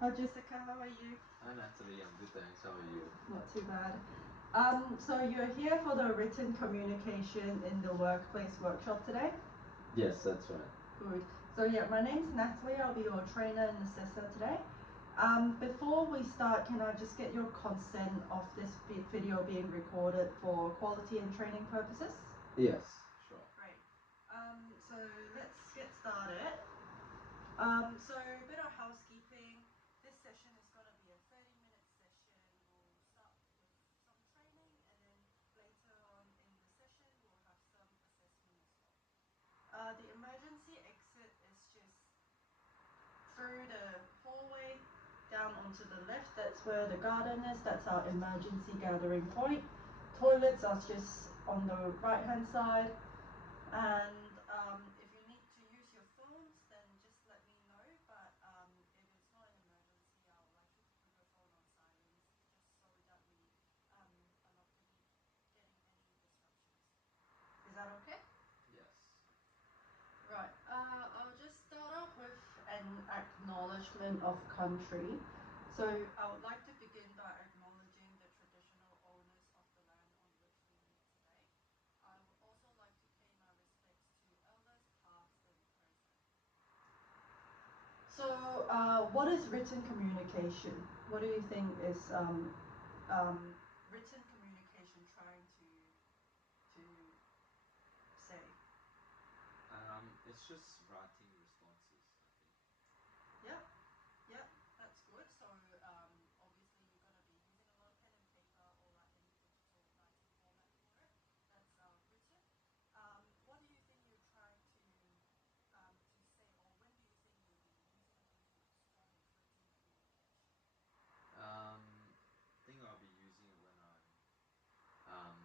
Hi Jessica, how are you? Hi Natalie, I'm good thanks. How are you? Not too bad. So you're here for the written communication in the workplace workshop today? Yes, that's right. Good. So yeah, my name's Natalie. I'll be your trainer and assessor today. Before we start, can I just get your consent of this video being recorded for quality and training purposes? Yes, sure. Great. So let's get started. So a bit of housekeeping. This session is going to be a 30-minute session. We'll start with some training, and then later on in the session, we'll have some assessment as well. The emergency exit is just through the hallway down onto the left. That's where the garden is. That's our emergency gathering point. Toilets are just on the right-hand side. And if you need to use your phones, then just let me know. But if it's not an emergency, I would like you to put your phone on silence just so that we are not getting any disruptions. Is that okay? Yes. Right. I'll just start off with an acknowledgement of country. So I would like to begin by acknowledging the traditional owners of the land on which we meet today. I would also like to pay my respects to elders past and present. So, what is written communication? What do you think is written communication trying to say? It's just writing responses, I think. Yep, yep, that's good. So, obviously, you're going to be using a lot of pen and paper or like any digital writing format for it. That's written. What do you think you're trying to say, or when do you think you'll be using these strong written communication? I think I'll be using it when I'm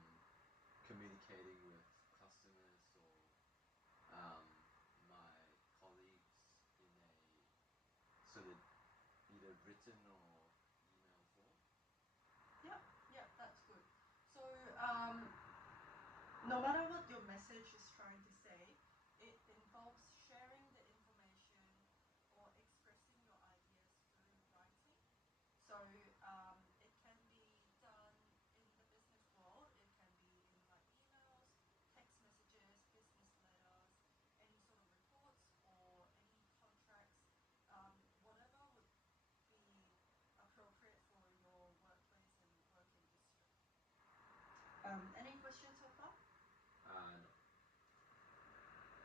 communicating with customers or my colleagues in a sort of either written or email form. Yep, yep, that's good. So, no matter what your message is trying to say, it involves sharing the information or expressing your ideas through writing. So, it can be done in the business world, it can be in like emails, text messages, business letters, any sort of reports, or any contracts, whatever would be appropriate for your workplace and work industry. Any questions so far? No.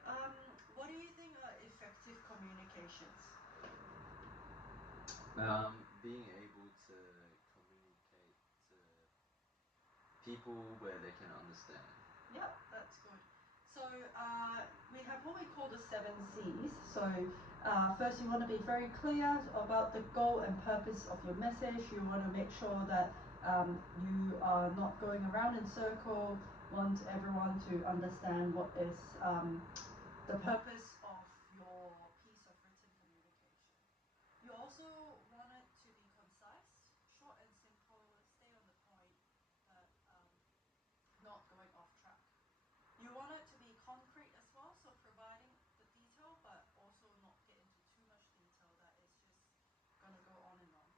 Um, what do you think are effective communications? Being able to communicate to people where they can understand. Yep, that's good. So we have what we call the 7 C's. So first you want to be very clear about the goal and purpose of your message. You want to make sure that you are not going around in circle. Want everyone to understand what is the purpose of your piece of written communication. You also want it to be concise, short and simple, stay on the point, but not going off track. You want it to be concrete as well, so providing the detail, but also not get into too much detail that is just gonna go on and on.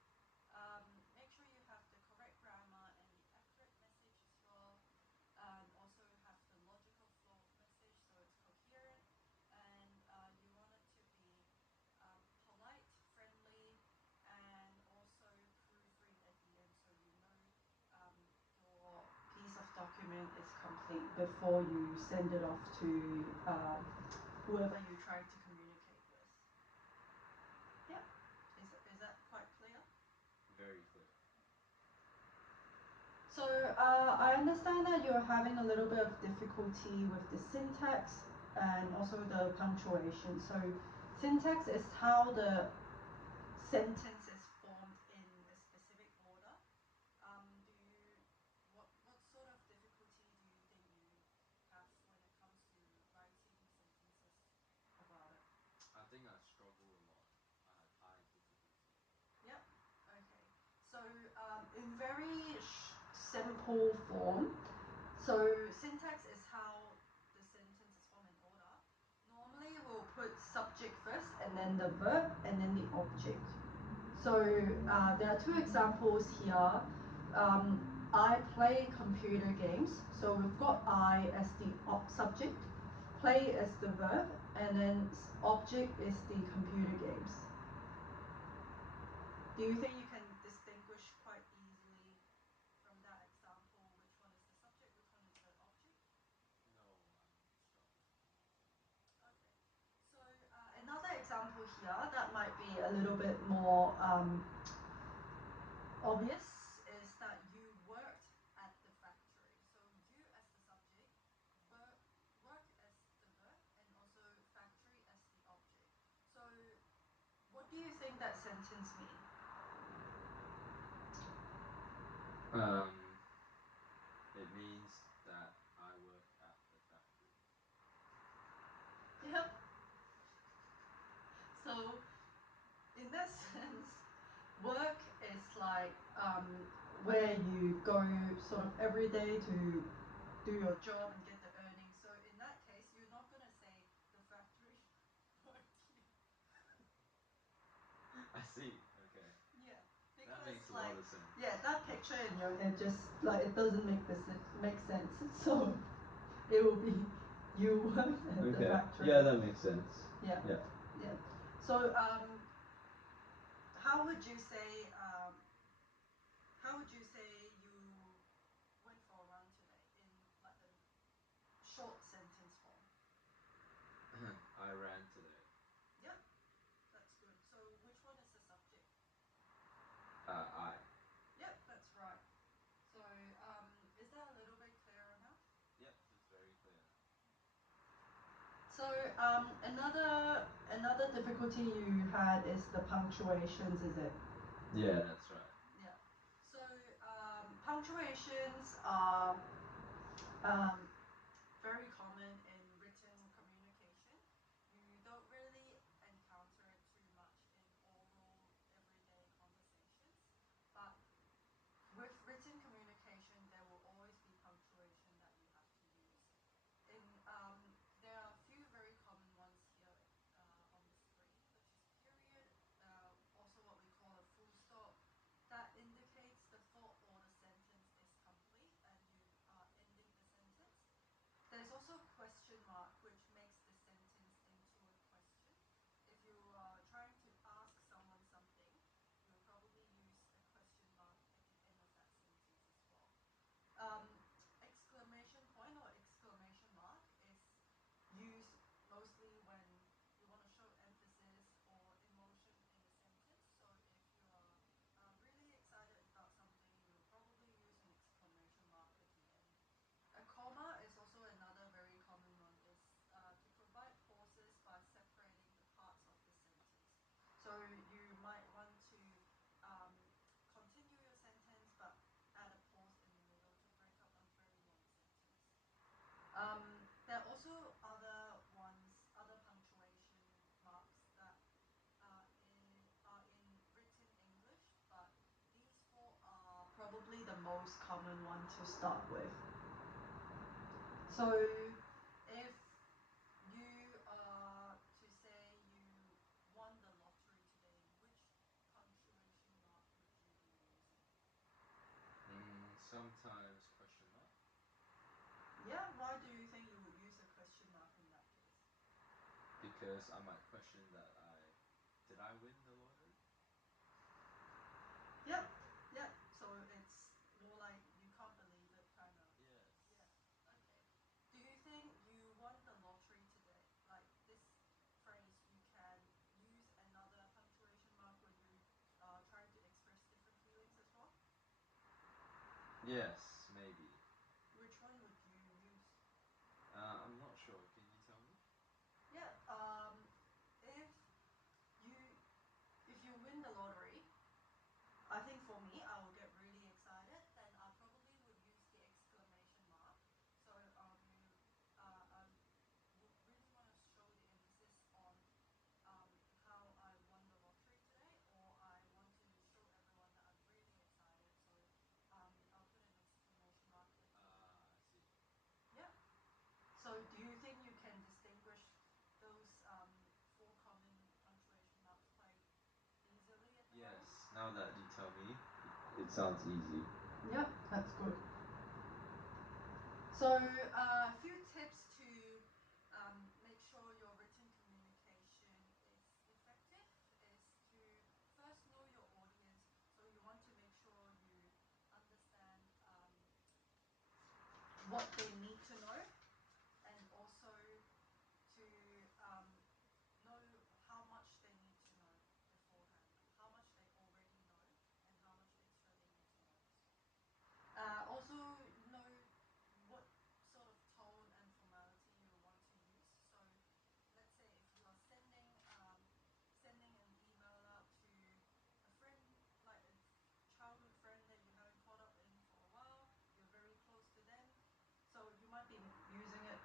Make sure you have the correct grammar and the accurate message as well. Also have the logical flow of message, so it's coherent, and you want it to be polite, friendly, and also proofread at the end, so you know your piece of document is complete before you send it off to whoever you're trying to communicate with. Yeah, is that quite clear? Very clear. So I understand that you're having a little bit of difficulty with the syntax and also the punctuation. So syntax is how the sentence is formed in a specific order. Do you what sort of difficulty do you think you have when it comes to writing sentences about it? I think I struggle a lot. I have high difficulty. Yep. Okay. So in very simple form. So syntax is how the sentence is formed in order. Normally we'll put subject first and then the verb and then the object. So there are two examples here. I play computer games, so we've got I as the subject, play as the verb, and then object is the computer games. Do you think you can distinguish quite easily from that example which one is the subject, which one is the object? No, I'm struggling. Can you tell me? Okay. So another example here that might be a little bit more obvious is that you worked at the factory. So you as the subject, work as the verb, and also factory as the object. So what do you think that sentence means? It means that I work at the factory. Yep. So in that sense, work is like where you go sort of every day to do your job and get the earnings. So in that case, you're not going to say the factory worked here. I see. Okay. Yeah, That because makes a like lot of sense. yeah, that picture in your head just like it doesn't make sense. So it will be you worked at the factory. Yeah, that makes sense. Yeah. Yeah. Yeah. So how would you say you went for a run today in like a short sentence form? I ran today. Yep, that's good. So which one is the subject? I. Yep, that's right. So is that a little bit clearer now? Yep, it's very clear now. So another difficulty you had is the punctuations, is it? Yeah, that's right. Yeah. So punctuations are um, very common in written communication. You don't really encounter it too much in oral everyday conversations, but with written communication, there will always be punctuation that you have to use. In there are a few very common ones here on the screen, which is period, also what we call a full stop. That indicates the thought or the sentence is complete and you are ending the sentence. There's also a question mark, which makes the sentence into a question. If you are trying to ask someone something, you'll probably use a question mark at the end of that sentence as well. Exclamation point or exclamation mark is used mostly when you want to show emphasis or emotion in a sentence. So if you are really excited about something, you'll probably use an exclamation mark at the end. A comma is also another very common one, is to provide pauses by separating the parts of the sentence. So you might want to um, continue your sentence but add a pause in the middle to break up a very long sentence. There are also other punctuation marks that are in written English, but these four are probably the most common one to start with. So if you are to say you won the lottery today, which punctuation mark would you be using? Sometimes question mark. Yeah, why do you think you would use a question mark in that case? Because I might question that did I win the lottery? Yep, yep. So it's more like you can't believe it, kind of. Yes. Yeah. Okay. Do you think you won the lottery today? Like this phrase, you can use another punctuation mark when you are trying to express different feelings as well? Yes, maybe. Which one would you use? I'm not sure. Can you tell me? Yeah. If you if you win the lottery, I think for me, I will get really excited. Then I probably would use the exclamation mark. So I would really want to show the emphasis on how I won the lottery today, or I want to show everyone that I'm really excited. So I'll put an Now that you tell me, it sounds easy. Yep, that's good. So a few tips to make sure your written communication is effective is to first know your audience. So you want to make sure you understand what they need to know, and also to know how much they need to know beforehand, how much they already know, and how much extra they need to know. Also know what sort of tone and formality you want to use. So let's say if you are sending an email out to a friend, like a childhood friend that you haven't caught up in for a while, you're very close to them, so you might be using it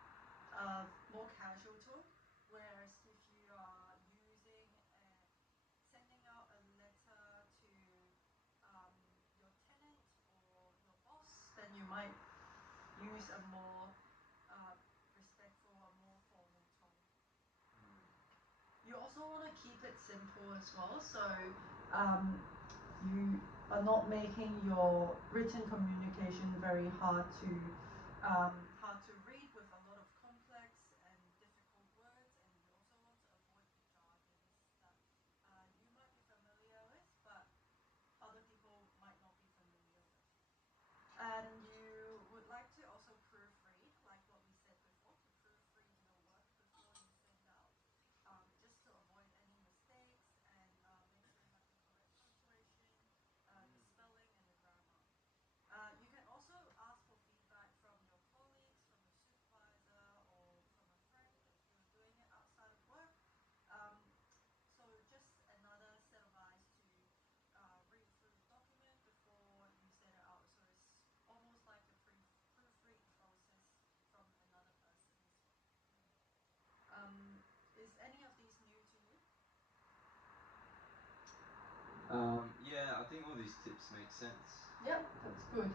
more casual tone. Whereas if you are sending out a letter to your tenant or your boss, then you might use a more respectful or more formal tone. You also want to keep it simple as well, so you are not making your written communication very hard to read with a lot of complex and difficult words, and you also want to avoid the jargons that you might be familiar with, but other people might not be familiar with. And you would like to also proofread, like what we said before, to proofread your work before you send out, just to avoid any mistakes and make sure you have the correct punctuation, the spelling, and the grammar. You can also ask for feedback from your colleagues, from your supervisor, or from a friend if you're doing it outside of work. Um, so just another set of eyes to read through the document before you send it out. So it's almost like a proofread process from another person as well. Is any of these new to you? Yeah, I think all these tips make sense. Yep, that's good.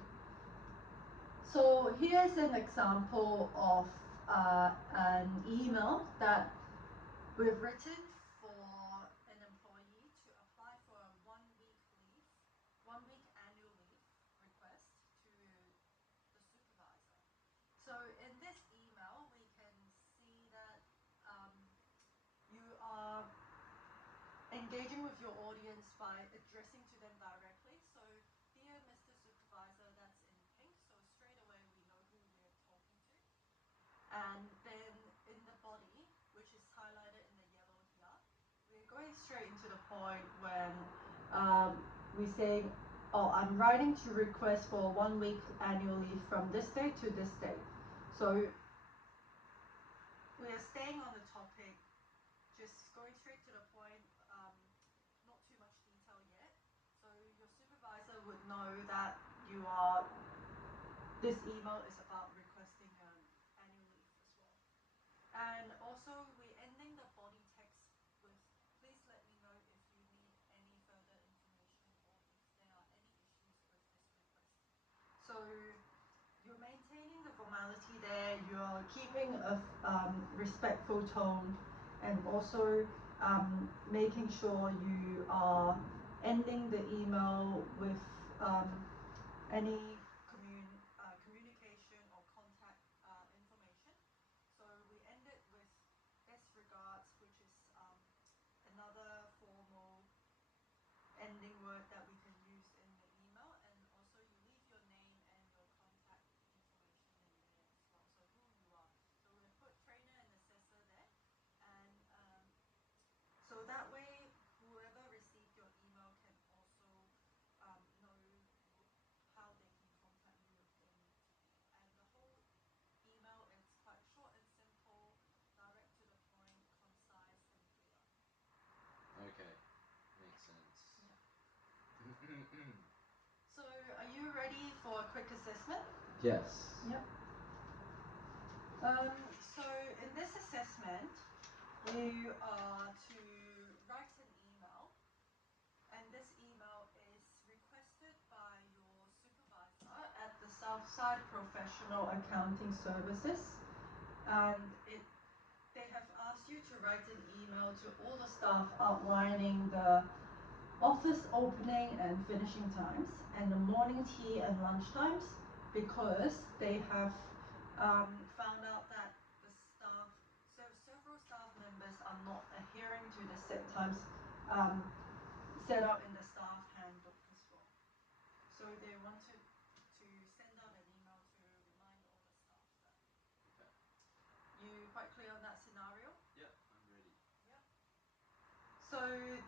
So here's an example of an email that we've written for an employee to apply for a 1 week annual leave request to the supervisor. So in this email, we can see that you are engaging with your audience by addressing to them directly. So, dear Mr. Supervisor, that's in pink, so straight away we know who we're talking to. And then in the body, which is highlighted in the yellow here, we're going straight into the point when we say, oh, I'm writing to request for 1 week annual leave from this date to this date. So we are staying on the topic, just going straight to the point, not too much detail yet. So your supervisor would know that this email is about requesting annual leave as well. And also we're ending the body text with, please let me know if you need any further information or if there are any issues with this request. So you're maintaining the formality there, you're keeping a respectful tone, and also making sure you are ending the email with any communication or contact information. So we end it with best regards, which is another formal ending word that we can use in the email, and also you leave your name and your contact information in there as well, so who you are. So we'll put trainer and assessor there, and so that way whoever received your email can also know how they can contact you if they need to be. And the whole email is quite short and simple, direct to the point, concise and clear. Okay, makes sense. Yeah. So are you ready for a quick assessment? Yes. Yep. So in this assessment, you are to write an email, and this email is requested by your supervisor at the Southside Professional Accounting Services, and they have asked you to write an email to all the staff outlining the office opening and finishing times, and the morning tea and lunch times, because they have found out that the staff, so several staff members are not adhering to the set times set out in the staff handbook as well. So they wanted to send out an email to remind all the staff that. Okay. You quite clear on that scenario? Yep, I'm ready. Yep. So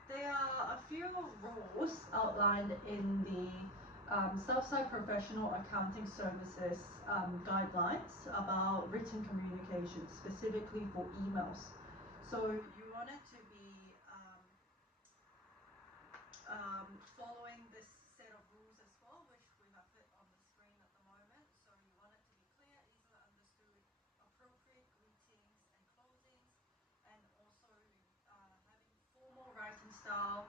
there are a few rules outlined in the Southside Professional Accounting Services guidelines about written communication, specifically for emails. So you want it to be following this set of rules as well, which we have it on the screen at the moment. So you want it to be clear, easily understood, appropriate greetings and closings, and also having formal writing style,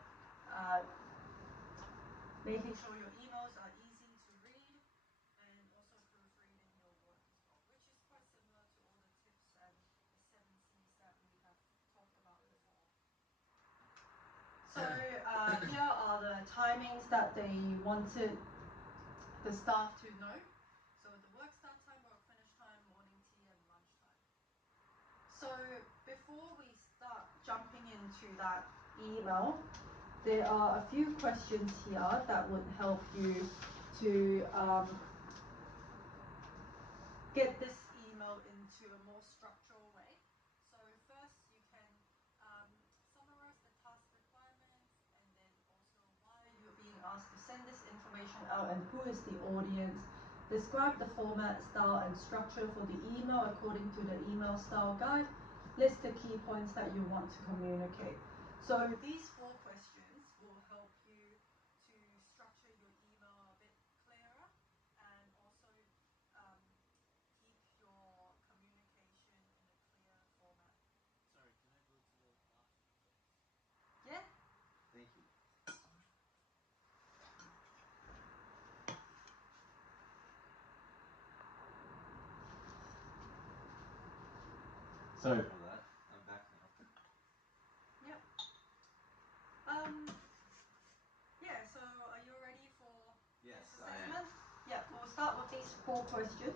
making sure your emails are easy to read, and also proofreading your work as well, which is quite similar to all the tips and the 7Cs that we have talked about before. So here are the timings that they wanted the staff to know. So the work start time, work finish time, morning tea and lunchtime. So before we start jumping into that email, there are a few questions here that would help you to get this email into a more structural way. So first you can summarize the task requirements, and then also why you're being asked to send this information out and who is the audience. Describe the format, style and structure for the email according to the email style guide. List the key points that you want to communicate. So these 4 questions will help you to structure your email a bit clearer, and also keep your communication in a clear format. Sorry, can I go to the bathroom, please? Yeah? Thank you. Sorry for that. I'm back now. Yep. Yeah, so are you ready for Yes, this I am. assessment? Yeah, we'll start with these 4 questions.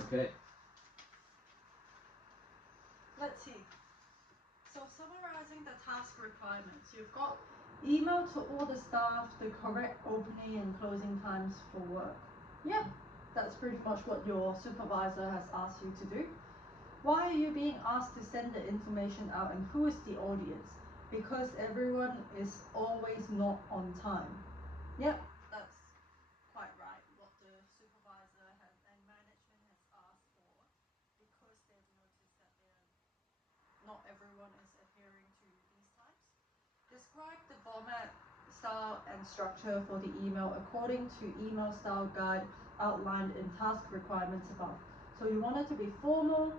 Okay. Let's see. So summarizing the task requirements, you've got email to all the staff, the correct opening and closing times for work. Yeah, that's pretty much what your supervisor has asked you to do. Why are you being asked to send the information out, and who is the audience? Because everyone is always not on time. Yep, that's quite right, what the supervisor and management has asked for, because they've noticed that not everyone is adhering to these times. Describe the format, style and structure for the email according to email style guide outlined in task requirements above. So you want it to be formal,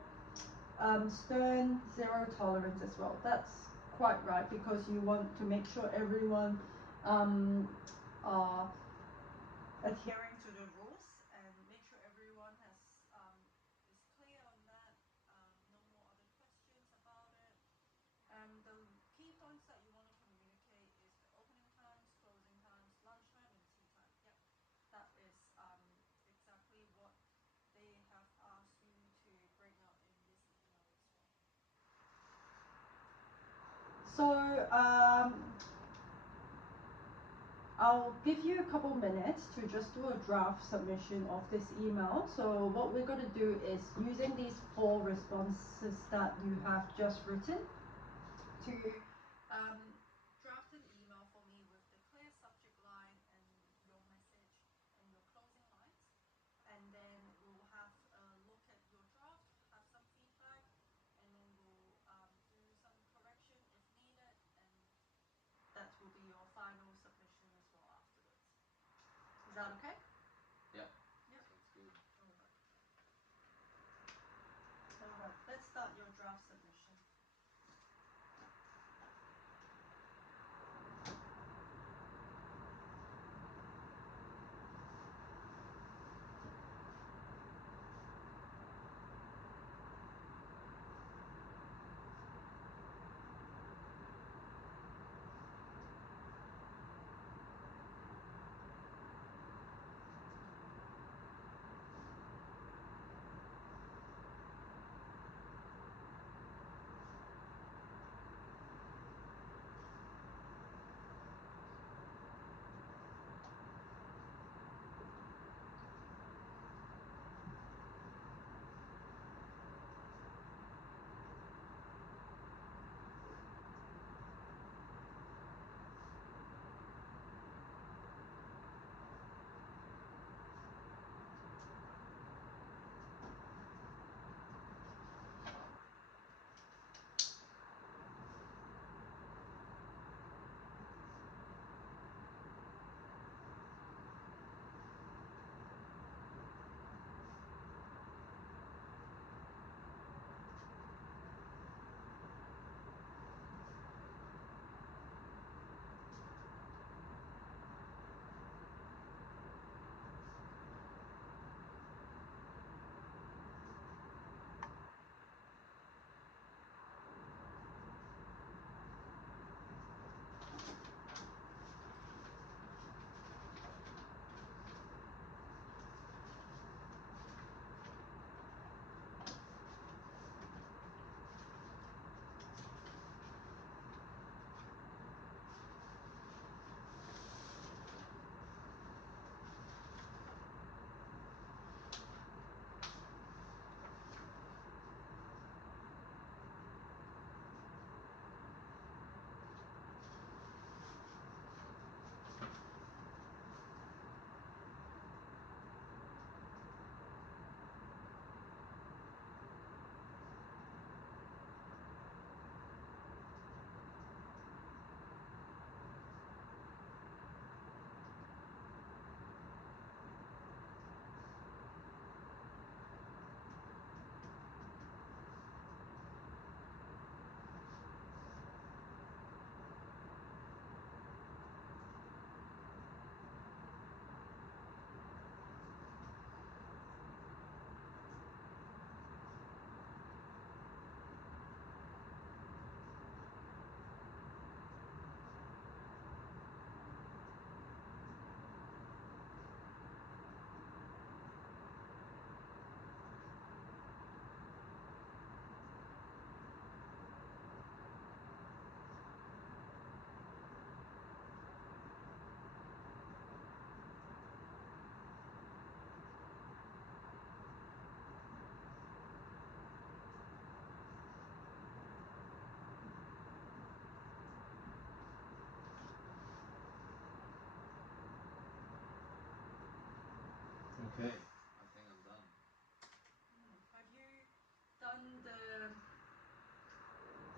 stern, zero tolerance as well. That's quite right, because you want to make sure everyone are adhering to the rules, and make sure everyone is clear on that. No more other questions about it. And the key points that you want to communicate is the opening times, closing times, lunchtime, and tea time. Yep, that is exactly what they have asked you to bring out in this email as well. So I'll give you a couple minutes to just do a draft submission of this email. So what we're going to do is, using these 4 responses that you have just written, to draft an email for me with the clear subject line and your message and your closing lines. And then we'll have a look at your draft, have some feedback, and then we'll do some correction if needed, and that will be your final submission as well afterwards. Is that okay? Yep. Yep. Sounds good. Alright.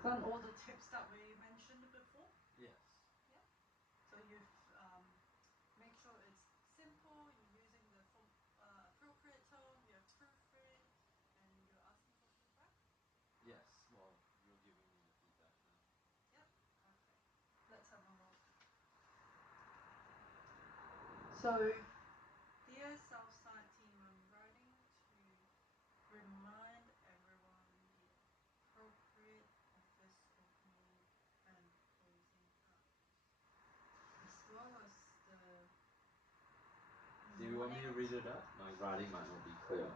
done all the tips that we mentioned before. Yes. Yeah. So you've make sure it's simple. You're using the appropriate tone. You're proofread, and you're asking for feedback. Yes. Well, you're giving me the feedback now. Yep. Okay. Let's have a look. So, dear Southside team, I'm writing to remind everyone the appropriate office opening and closing hours, as well as the Do you want me to morning. read it out? My writing might not be clear.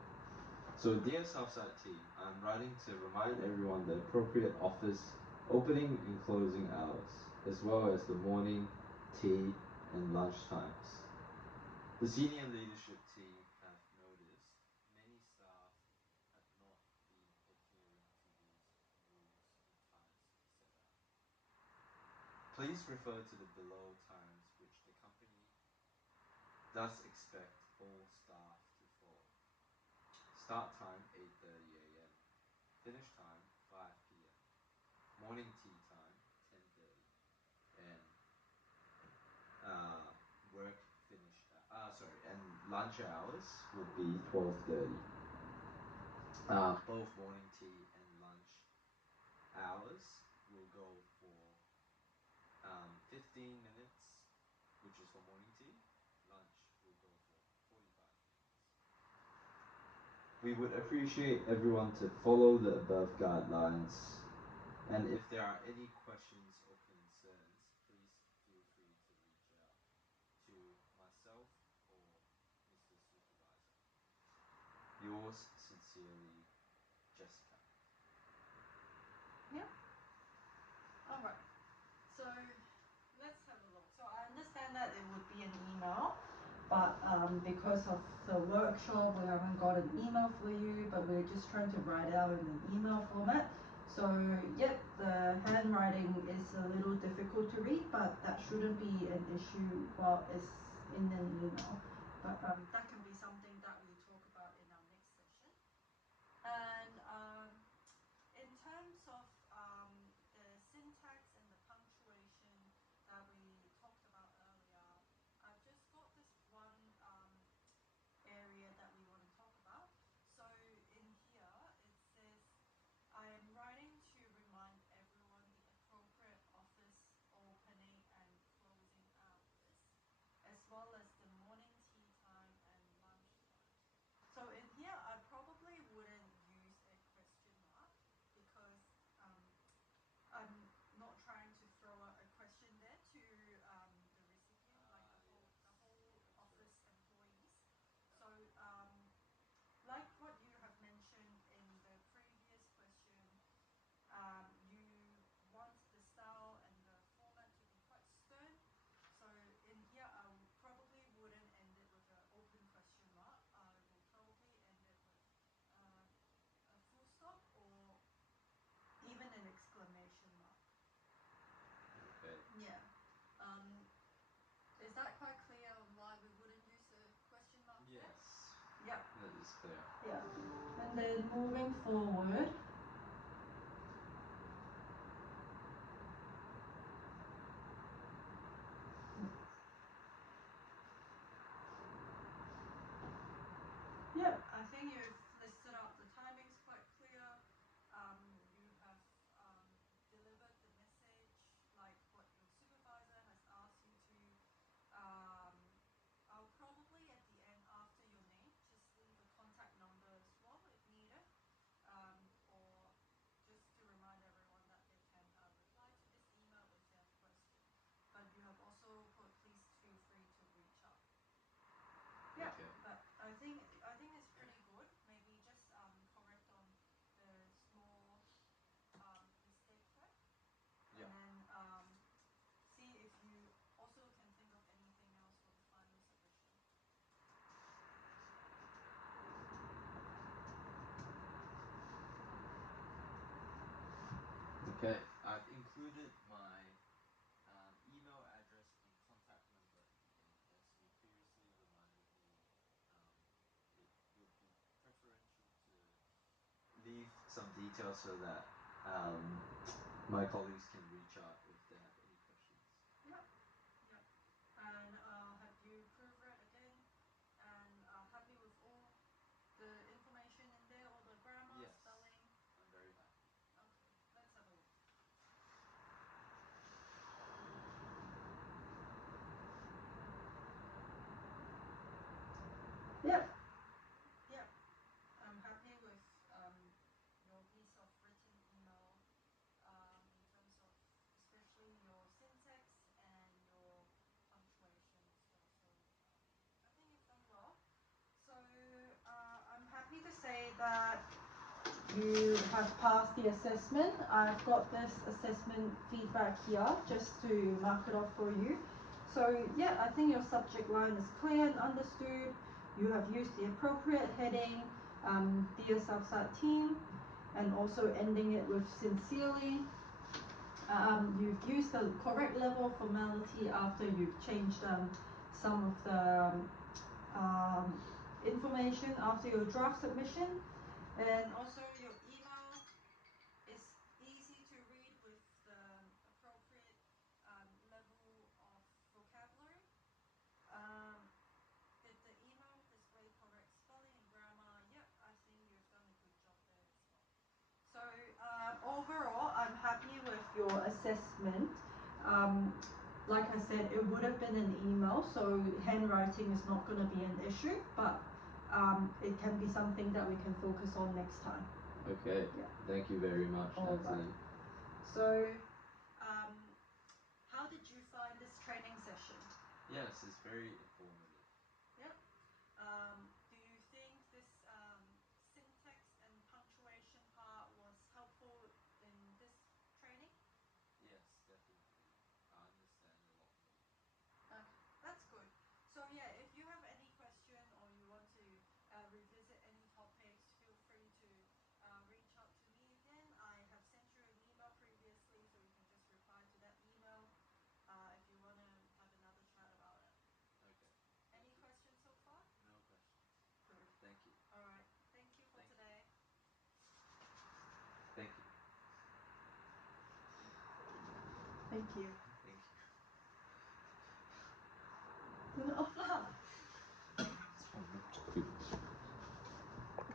So, dear Southside team, I'm writing to remind everyone the appropriate office opening and closing hours, as well as the morning, tea, and lunch times. The senior leadership team have noticed many staff have not been adhering to these rules and times set out. Please refer to the below times which the company does expect all staff to follow. Start time 8:30 a.m. Finish time 5 p.m. Morning tea time 10:30, and work finished. And lunch hours will be 12:30. Both morning tea and lunch hours will go for 15 minutes, which is for morning tea. Lunch will go for 45 minutes. We would appreciate everyone to follow the above guidelines. And if there are any questions or concerns, please feel free to reach out to myself or Mr. Supervisor. Yours sincerely, Jessica. Yeah. All right. So let's have a look. So I understand that it would be an email, but because of the workshop, we haven't got an email for you, but we're just trying to write it out in an email format. So yep, the handwriting is a little difficult to read, but that shouldn't be an issue while it's in an email. But that can be something that we talk about in our next session. And in terms of the syntax and the punctuation that we talked about earlier, I've just got this one area that we want to talk about. So in here it says, I am writing to remind everyone the appropriate office opening and closing hours, as well as the morning tea time and lunch time. So in here, I probably wouldn't use a question mark because I'm not trying to throw a question there to the recipient, like the whole office employees. So like what you have mentioned in the previous question, you want the style and the format to be quite stern. So in here, I probably wouldn't end it with an open question mark. I will probably end it with a full stop or even an exclamation mark. Okay. Yeah. Is that quite clear on why we wouldn't use a question mark there? Yes. Yeah. That is clear. Yeah. And then moving forward, yeah, I think you've listed out the timings quite clear. You have delivered the message like what your supervisor has asked you to. Um, I'll probably at the end after your name just leave a contact number as well if needed, or just to remind everyone that they can reply to this email if they have questions. But you have also put please feel free to reach out. Yeah, Okay. but I think it's pretty good. Maybe just correct on the small mistake there, Yeah. and then see if you also can think of anything else for the final submission. Okay. I've included my email address and contact number at the end, as you previously reminded me. It would be preferential to leave some details so that my colleagues can reach out if they have any questions. Yep. Yep. And have you proofread again and happy with all the information in there, all the grammar, Yes, spelling? I'm very happy. Okay, let's have a look. Yep. Yep. I'm happy with your piece of written email in terms of especially your syntax and your punctuation as well. So I think you've done well. So I'm happy to say that you have passed the assessment. I've got this assessment feedback here just to mark it off for you. So yeah, I think your subject line is clear and understood. You have used the appropriate heading, dear Southside team, and also ending it with sincerely. You've used the correct level of formality after you've changed some of the information after your draft submission, and also your email is easy to read with the appropriate level of vocabulary. Um, did the email display correct spelling and grammar? Yep, I think you've done a good job there as well. So overall, I'm happy with your assessment. Like I said, it would have been an email, so handwriting is not going to be an issue, but it can be something that we can focus on next time. Okay, Yeah. thank you very much, All Natalie. right. So, how did you find this training session? Yes, it's very informative. Yep. Do you think this syntax and punctuation part was helpful in this training? Yes, definitely. I understand a lot more. Okay, that's good. So yeah, if you have any question or you want to revisit any topics, feel free to reach out to me again. I have sent you an email previously, so you can just reply to that email if you want to have another chat about it. Okay. Any questions so far? No questions. Good. Thank you. All right. Thank you for Thank you. today. Thank you. Thank you. Thank you. 真的哦。